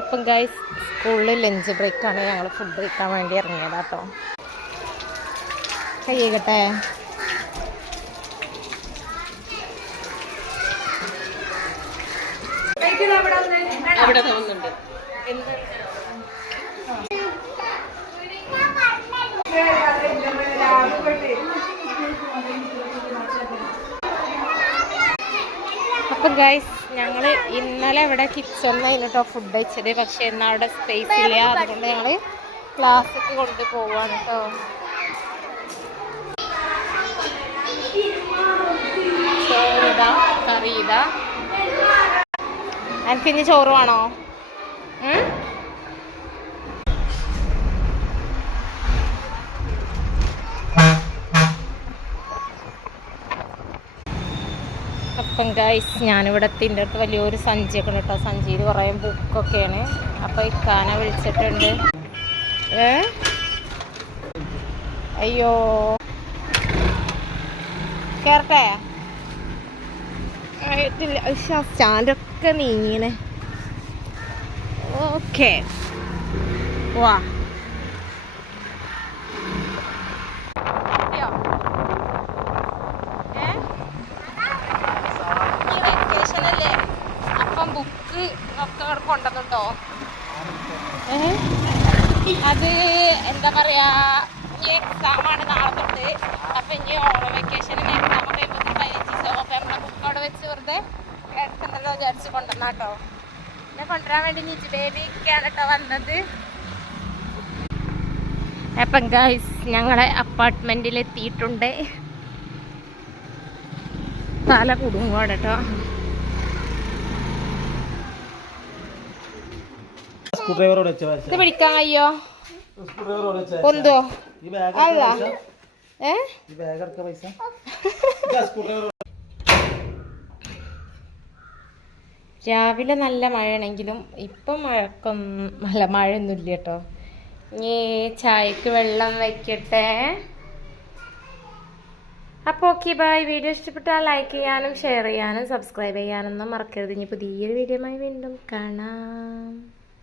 അപ്പം ഗൈസ് സ്കൂളിൽ ലഞ്ച് ബ്രേക്കാണ്. ഞങ്ങൾ ഫുഡ് കഴിക്കാൻ വേണ്ടി ഇറങ്ങിയതാ കേട്ടോ. കയ്യകട്ടെ. അവിടെ തോന്നുന്നുണ്ട്. അപ്പം ഗൈസ് ഞങ്ങൾ ഇന്നലെ ഇവിടെ കിച്ചണിലായിരുന്നു കേട്ടോ ഫുഡ് കഴിച്ചത്. പക്ഷെ എന്നാൽ അവിടെ സ്പേസ് ഇല്ല. അതുകൊണ്ട് ഞങ്ങൾ ക്ലാസ്സിലേക്ക് കൊണ്ടുപോവാണ് കേട്ടോ. ചോറിതാ, കറി ഇതാ. എനിക്ക് ഇനി ചോറ് വേണോ? അപ്പം ഗൈസ് ഞാനിവിടെ എൻ്റെ അടുത്ത് വലിയൊരു സഞ്ചിയൊക്കെ ഉണ്ട് കേട്ടോ. സഞ്ചിയിൽ കുറേ ബുക്കൊക്കെയാണ്. അപ്പോൾ ഇക്കാനെ വിളിച്ചിട്ടുണ്ട്. അയ്യോ കേറട്ടെ. സ്റ്റാൻഡൊക്കെ നീങ്ങിനെ. ഓക്കെ വാ. അപ്പം ബുക്ക് ഒക്കെ കൊണ്ടുവന്നിട്ടോ. അത് എന്താ പറയാ, ഇനി എക്സാമാണ് നാളെ തൊട്ട്. അപ്പം ഇനി ഓണം വെക്കേഷനിൽ എക്സാം കഴിയുമ്പോൾ 15 ദിവസം. അപ്പം നമ്മളെ ബുക്ക് അവിടെ വെച്ച് വെറുതെ എടുക്കണ്ടല്ലോ വിചാരിച്ച് കൊണ്ടുവന്നാട്ടോ. എന്നെ കൊണ്ടുവരാൻ വേണ്ടി നീച്ച് ബേബിക്കാണ് കേട്ടോ വന്നത്. അപ്പം ഗൈസ് ഞങ്ങളെ അപ്പാർട്ട്മെൻറ്റിൽ എത്തിയിട്ടുണ്ട്. തല കുടുങ്ങുവാണ് കേട്ടോ. ഇത് പിടിക്കാൻ കഴിയോ? കൊന്തോ അല്ല. രാവിലെ നല്ല മഴയാണെങ്കിലും ഇപ്പം മഴയൊന്നുമില്ല കേട്ടോ. ഇനി ചായക്ക് വെള്ളം വയ്ക്കട്ടെ. അപ്പോൾ ഓക്കെ ബൈ. വീഡിയോ ഇഷ്ടപ്പെട്ടാൽ ലൈക്ക് ചെയ്യാനും ഷെയർ ചെയ്യാനും സബ്സ്ക്രൈബ് ചെയ്യാനൊന്നും മറക്കരുത്. ഇനി പുതിയൊരു വീഡിയോയുമായി വീണ്ടും കാണാം.